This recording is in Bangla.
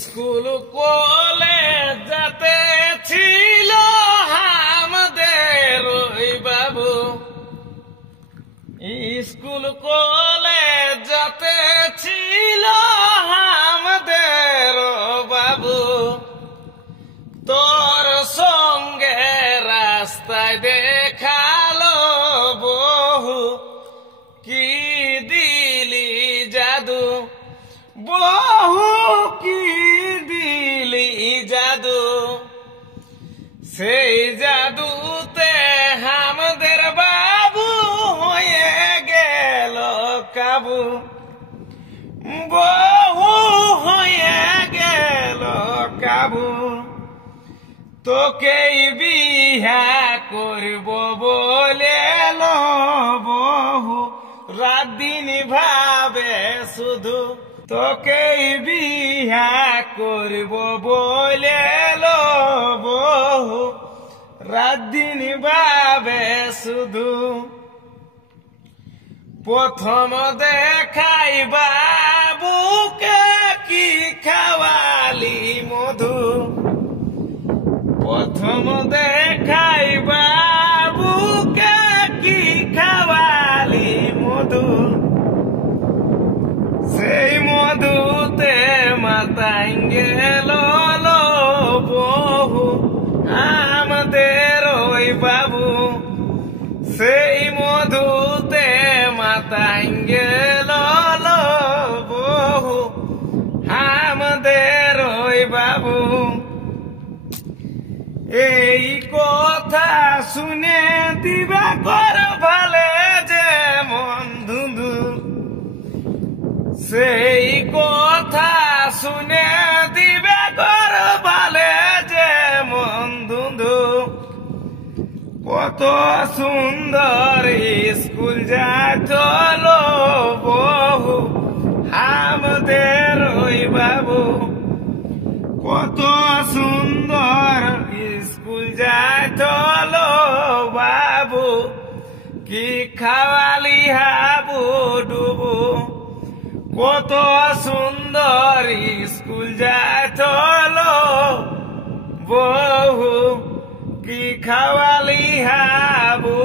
স্কুল কলেজ যেতে ছিল আমাদের ওই বাবু, স্কুল কলেজ যেতে ছিল আমাদের বাবু, তোর সঙ্গে রাস্তায় দেখালো বহু, কি দিলি জাদু বহু, কি দিলি জাদু, সেই জাদুতে আমাদের বাবু হয়ে গেল কাবু, বহু হয়ে গেল কাবু। তোকেই বিহা করব বলে বহু, রাত দিন ভাবে শুধু, তোকেই বিহা করব বলে বহু, রাত দিন ভাবে শুধু। প্রথম দেখাই বাবুকে কি খাওয়ালি মধু, প্রথম দেখাই বাবুকে কি খাওয়ালি মধু, সেই মধুতে মাতাই গেল বহু আমাদের ওই বাবু, সেই মধুতে মাতাই গেল বহু আমাদের ওই বাবু। এই কথা শুনে দিবা কর ভালে যে মন ধুধু, সেই কথা শুনে দিবে কর ভালে যে মন ধুধু। কত সুন্দর স্কুল যায় চলো বহু আমাদের ওই বাবু, কত সুন্দর স্কুল যায় চলো বাবু, কি খাওয়ালি হাবু ডুবু, কত সুন্দর স্কুল যায় চলো বহু, কি খাওয়ালি হাবু